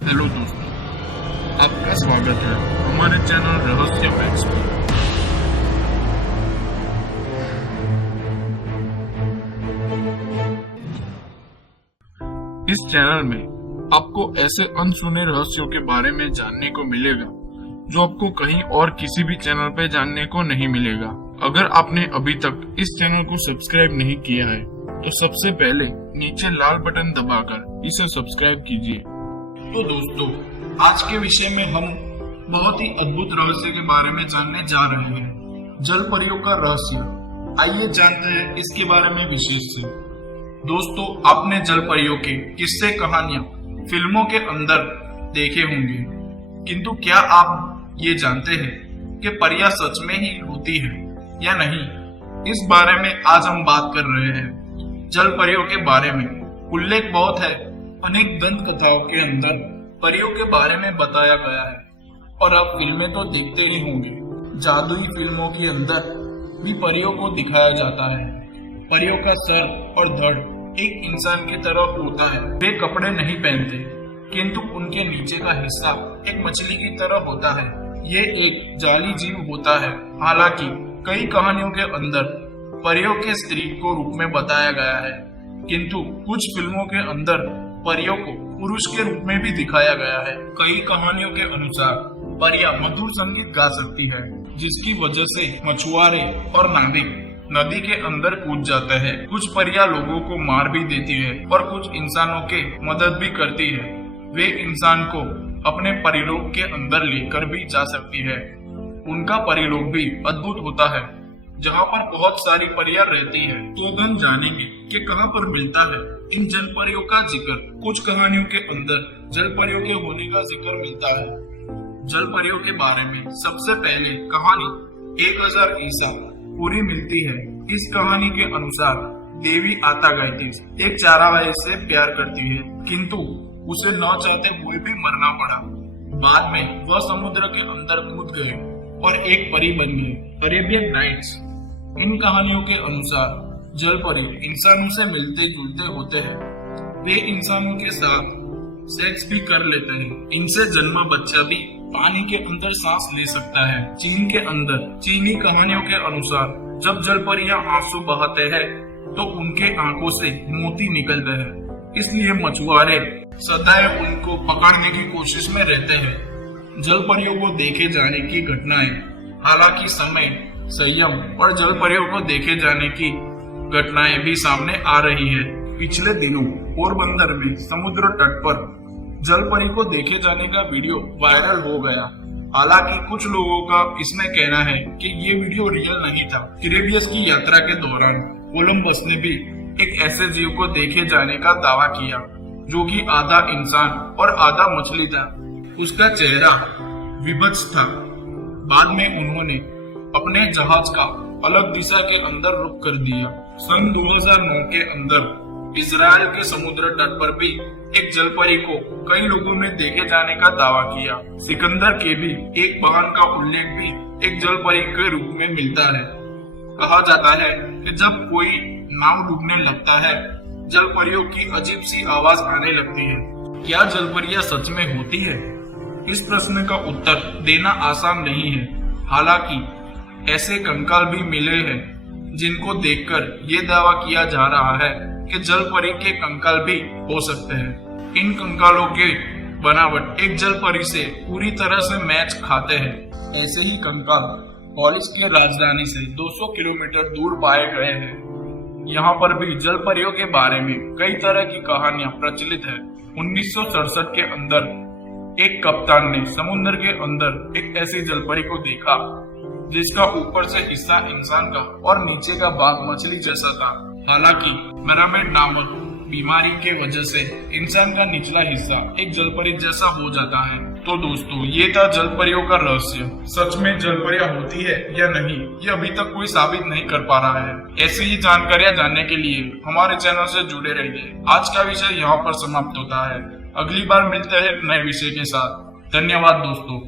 Hello दोस्तों, आपका स्वागत है हमारे चैनल रहस्य मैक्स में। इस चैनल में आपको ऐसे अनसुने रहस्यों के बारे में जानने को मिलेगा जो आपको कहीं और किसी भी चैनल पे जानने को नहीं मिलेगा। अगर आपने अभी तक इस चैनल को सब्सक्राइब नहीं किया है तो सबसे पहले नीचे लाल बटन दबाकर इसे सब्सक्राइब कीजिए। तो दोस्तों, आज के विषय में हम बहुत ही अद्भुत रहस्य के बारे में जानने जा रहे हैं, जल परियों का रहस्य। आइए जानते हैं इसके बारे में विशेष से। दोस्तों, आपने जल परियों के किस्से कहानियां फिल्मों के अंदर देखे होंगे, किंतु क्या आप ये जानते हैं कि परियां सच में ही होती है या नहीं? इस बारे में आज हम बात कर रहे हैं। जल परियों के बारे में उल्लेख बहुत है, अनेक दंत कथाओं के अंदर परियों के बारे में बताया गया है और आप फिल्में तो देखते ही होंगे। जादुई फिल्मों के अंदर भी परियों को दिखाया जाता है। परियों का सर और धड़ एक इंसान की तरह होता है। वे कपड़े नहीं पहनते, किंतु उनके नीचे का हिस्सा एक मछली की तरह होता है। ये एक जाली जीव होता है। हालांकि कई कहानियों के अंदर परियों के स्त्री को रूप में बताया गया है, किंतु कुछ फिल्मों के अंदर परियों को पुरुष के रूप में भी दिखाया गया है। कई कहानियों के अनुसार परियां मधुर संगीत गा सकती है, जिसकी वजह से मछुआरे और नाविक नदी के अंदर कूद जाते हैं। कुछ परियां लोगों को मार भी देती है और कुछ इंसानों के मदद भी करती है। वे इंसान को अपने परिलोक के अंदर लेकर भी जा सकती है। उनका परिलोक भी अद्भुत होता है, जहाँ पर बहुत सारी परियां रहती है। तो अब हम जानेंगे कि कहाँ पर मिलता है इन जल परियों का जिक्र। कुछ कहानियों के अंदर जल परियों के होने का जिक्र मिलता है। जल परियों के बारे में सबसे पहले कहानी 1000 ईसा पूरी मिलती है। इस कहानी के अनुसार देवी आतागाइटिस एक चारावाई से प्यार करती है, किंतु उसे न चाहते हुए भी मरना पड़ा। बाद में वह समुद्र के अंदर कूद गए और एक परी बन गए, अरेबियन नाइट्स। इन कहानियों के अनुसार जल परी इंसानों से मिलते जुलते होते हैं। वे इंसानों के साथ सेक्स भी कर लेते हैं। इनसे जन्मा बच्चा भी पानी के अंदर सांस ले सकता है। चीन के अंदर चीनी कहानियों के अनुसार जब जल परियां आंसू बहाते हैं तो उनके आंखों से मोती निकलते हैं, इसलिए मछुआरे सदैव उनको पकड़ने की कोशिश में रहते हैं। जल परियों को देखे जाने की घटनाएं, हालांकि समय, संयम और जल परियों को देखे जाने की घटनाएं भी सामने आ रही है। पिछले दिनों पोरबंदर में समुद्र तट पर जल परी को देखे जाने का वीडियो वायरल हो गया। हालांकि कुछ लोगों का इसमें कहना है कि ये वीडियो रियल नहीं था। कैरेबियन की यात्रा के दौरान कोलंबस ने भी एक ऐसे जीव को देखे जाने का दावा किया, जो कि आधा इंसान और आधा मछली था। उसका चेहरा विभत्स था। बाद में उन्होंने अपने जहाज का अलग दिशा के अंदर रुक कर दिया। सन 2009 के अंदर इजराइल के समुद्र तट पर भी एक जल परी को कई लोगों ने देखे जाने का दावा किया। सिकंदर के भी एक बहन का उल्लेख भी एक जल परी के रूप में मिलता है। कहा जाता है कि जब कोई नाव डूबने लगता है, जल परियों की अजीब सी आवाज आने लगती है। क्या जल परियां सच में होती है? इस प्रश्न का उत्तर देना आसान नहीं है। हालांकि ऐसे कंकाल भी मिले हैं जिनको देखकर ये दावा किया जा रहा है कि जल परी के कंकाल भी हो सकते हैं। इन कंकालों के बनावट एक जल परी से पूरी तरह से मैच खाते हैं। ऐसे ही कंकाल पोलिस की राजधानी से 200 किलोमीटर दूर पाए गए हैं। यहाँ पर भी जल परियों के बारे में कई तरह की कहानियां प्रचलित है। 1967 के अंदर एक कप्तान ने समुद्र के अंदर एक ऐसी जल परी को देखा जिसका ऊपर से हिस्सा इंसान का और नीचे का भाग मछली जैसा था। हालांकि मेरामेड नामक बीमारी के वजह से इंसान का निचला हिस्सा एक जलपरी जैसा हो जाता है। तो दोस्तों, ये था जल परियों का रहस्य। सच में जल परियां होती है या नहीं, ये अभी तक कोई साबित नहीं कर पा रहा है। ऐसी ही जानकारियां जानने के लिए हमारे चैनल से जुड़े रहिए। आज का विषय यहाँ पर समाप्त होता है। अगली बार मिलते हैं नए विषय के साथ। धन्यवाद दोस्तों।